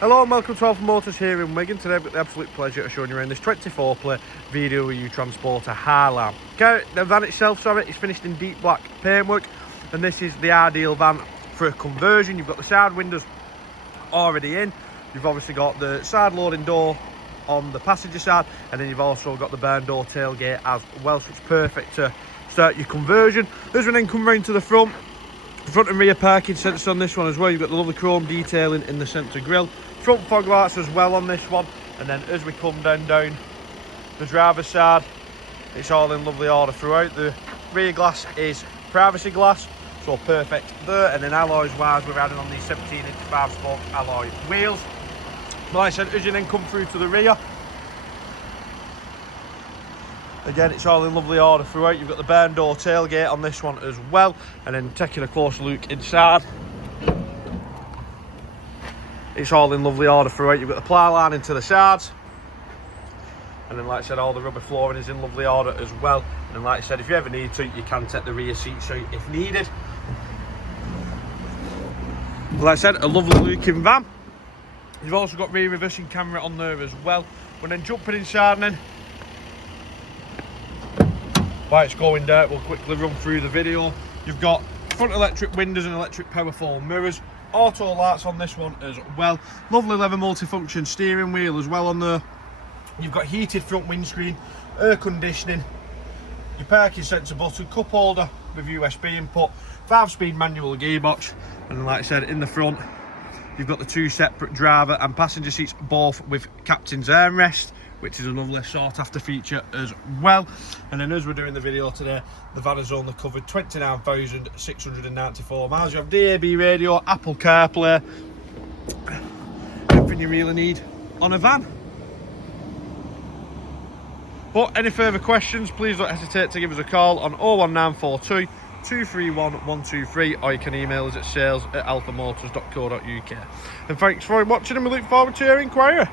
Hello and welcome to Alpha Motors here in Wigan. Today I've got the absolute pleasure of showing you around this 24 plate VW Transporter Highline. Okay, the van itself, is finished in deep black paintwork, and this is the ideal van for a conversion. You've got the side windows already in, you've obviously got the side loading door on the passenger side, and then you've also got the barn door tailgate as well, so it's perfect to start your conversion. As we then come round to the front and rear parking sensors on this one as well. You've got the lovely chrome detailing in the centre grille, front fog lights as well on this one, and then as we come down the driver's side, it's all in lovely order throughout. The rear glass is privacy glass, so perfect there. And then alloys wise, we're adding on these 17-inch 5-spoke alloy wheels. Like I said, as you then come through to the rear, again, it's all in lovely order throughout. You've got the barn door tailgate on this one as well. And then taking a closer look inside, it's all in lovely order throughout. You've got the ply lining to the sides. And then, like I said, all the rubber flooring is in lovely order as well. And then, like I said, if you ever need to, you can take the rear seats out if needed. Like I said, a lovely looking van. You've also got rear reversing camera on there as well. When then jumping inside, and then while it's going down, we'll quickly run through the video. You've got front electric windows and electric Powerfold mirrors. Auto lights on this one as well. Lovely leather multifunction steering wheel as well on there. You've got heated front windscreen, air conditioning, your parking sensor button, cup holder with USB input, 5-speed manual gearbox, and like I said, in the front, you've got the two separate driver and passenger seats, both with captain's armrest, which is a lovely sought after feature as well. And then as we're doing the video today, the van has only covered 29,694 miles. You have DAB radio, Apple Carplay, everything you really need on a van. But any further questions, please don't hesitate to give us a call on 01942 231 123, or you can email us at sales@alphamotors.co.uk. And thanks for watching, and we look forward to your inquiry.